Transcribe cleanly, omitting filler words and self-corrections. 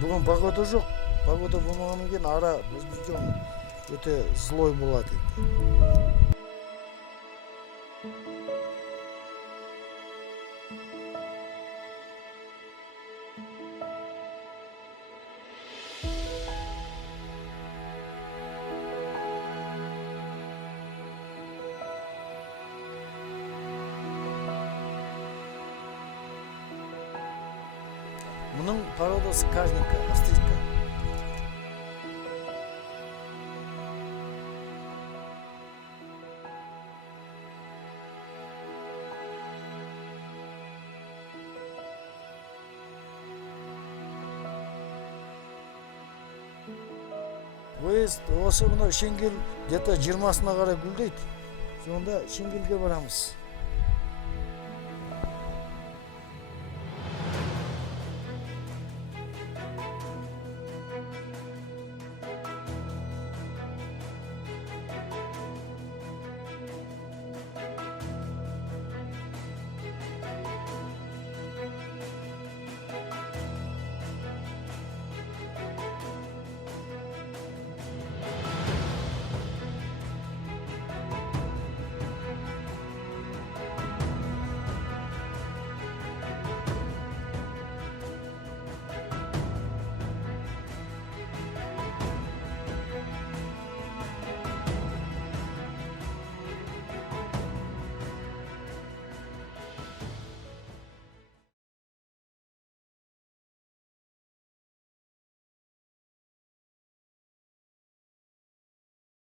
Бүгін погода жоқ. Погода болмағаннан кейін ара возбужден өте злой болады. Мұның породасы кажника, австрийка. Выезд осы мынау Шенгел где-то 20-сына қарай гүлдейді. Сонда Шенгелге барамыз.